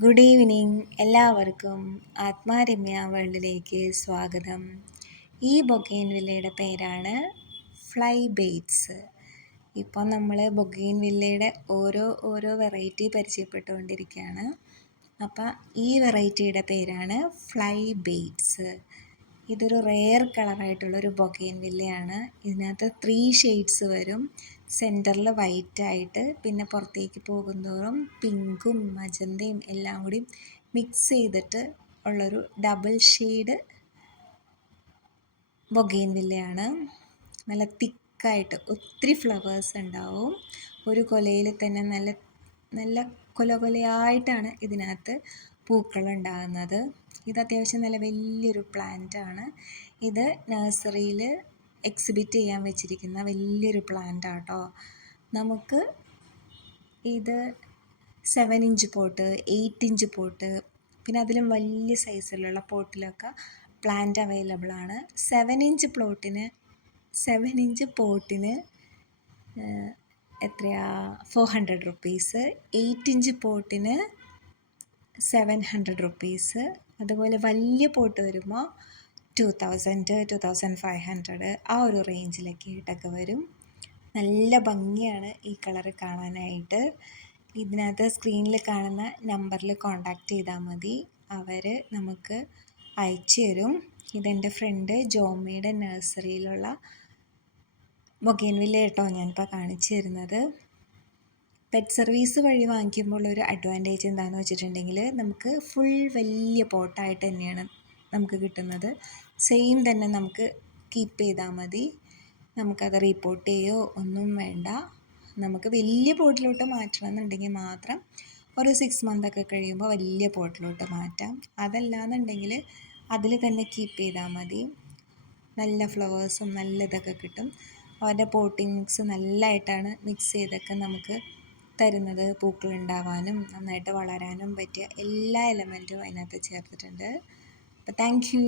Good evening. എല്ലാവർക്കും ആത്മാരമ്യ വേൾഡിലേക്ക് സ്വാഗതം. ഈ ബൊഗെയിൻവില്ലയുടെ പേരാണ് ഫ്ലൈ ബെയ്റ്റ്സ്. ഇപ്പോൾ നമ്മൾ ബൊഗെയിൻവില്ലയുടെ ഓരോ വെറൈറ്റി പരിചയപ്പെട്ടുകൊണ്ടിരിക്കുകയാണ്. അപ്പം ഈ വെറൈറ്റിയുടെ പേരാണ് ഫ്ലൈ ബെയ്റ്റ്സ്. ഇതൊരു റെയർ കളറായിട്ടുള്ളൊരു ബൊഗെയിൻവില്ലയാണ്. ഇതിനകത്ത് 3 ഷെയ്ഡ്സ് വരും. സെൻറ്ററിൽ വൈറ്റായിട്ട്, പിന്നെ പുറത്തേക്ക് പോകുന്തോറും പിങ്കും മജന്തയും എല്ലാം കൂടി മിക്സ് ചെയ്തിട്ട് ഉള്ളൊരു ഡബിൾ ഷെയ്ഡ് ബൊഗെയിൻവില്ലയാണ്. നല്ല തിക്കായിട്ട് ഒത്തിരി ഫ്ലവേഴ്സ് ഉണ്ടാവും. ഒരു കൊലയിൽ തന്നെ നല്ല കൊലയായിട്ടാണ് ഇതിനകത്ത് പൂക്കൾ ഉണ്ടാകുന്നത്. ഇത് അത്യാവശ്യം നല്ല വലിയൊരു പ്ലാന്റാണ്. ഇത് നഴ്സറിയിൽ എക്സിബിറ്റ് ചെയ്യാൻ വെച്ചിരിക്കുന്ന വലിയൊരു പ്ലാന്റാണ് കേട്ടോ. നമുക്ക് ഇത് 7 ഇഞ്ച് പോട്ട്, 8 ഇഞ്ച് പോട്ട്, പിന്നെ അതിലും വലിയ സൈസിലുള്ള പോട്ടിലൊക്കെ പ്ലാന്റ് അവൈലബിൾ ആണ്. 7 ഇഞ്ച് പോട്ടിന് എത്രയാ 400 റുപ്പീസ്, 8 ഇഞ്ച് പോട്ടിന് 700 റുപ്പീസ്. അതുപോലെ വലിയ പോട്ട് വരുമ്പോൾ 2000, 2500 ആ ഒരു റേഞ്ചിലൊക്കെ ആയിട്ടൊക്കെ വരും. നല്ല ഭംഗിയാണ് ഈ കളറ് കാണാനായിട്ട്. ഇതിനകത്ത് സ്ക്രീനിൽ കാണുന്ന നമ്പറിൽ കോൺടാക്റ്റ് ചെയ്താൽ മതി, അവർ നമുക്ക് അയച്ചു തരും. ഇതെൻ്റെ ഫ്രണ്ട് ജോമയുടെ നഴ്സറിയിലുള്ള ബൊഗെയിൻവില്ല കേട്ടോ ഞാനിപ്പോൾ കാണിച്ചു തരുന്നത്. പെറ്റ് സർവീസ് വഴി വാങ്ങിക്കുമ്പോൾ ഒരു അഡ്വാൻറ്റേജ് എന്താണെന്ന് വെച്ചിട്ടുണ്ടെങ്കിൽ നമുക്ക് ഫുൾ വലിയ പോട്ടായിട്ട് തന്നെയാണ് നമുക്ക് കിട്ടുന്നത്. സെയിം തന്നെ നമുക്ക് കീപ്പ് ചെയ്താൽ മതി. നമുക്കത് റിപ്പോർട്ട് ചെയ്യുകയോ ഒന്നും വേണ്ട. നമുക്ക് വലിയ പോട്ടിലോട്ട് മാറ്റണം എന്നുണ്ടെങ്കിൽ മാത്രം ഒരു 6 മന്തൊക്കെ കഴിയുമ്പോൾ വലിയ പോട്ടിലോട്ട് മാറ്റാം. അതല്ലാന്നുണ്ടെങ്കിൽ അതിൽ തന്നെ കീപ്പ് ചെയ്താൽ മതി. നല്ല ഫ്ലവേഴ്സും നല്ല ഇതൊക്കെ കിട്ടും. അവരുടെ പോട്ടിംഗ് മിക്സ് നല്ലതായിട്ടാണ് മിക്സ് ചെയ്തൊക്കെ നമുക്ക് തരുന്നത്. പൂക്കൾ ഉണ്ടാവാനും നന്നായിട്ട് വളരാനും പറ്റിയ എല്ലാ എലമെൻറ്റും അതിനകത്ത് ചേർത്തിട്ടുണ്ട്. അപ്പോൾ താങ്ക് യു.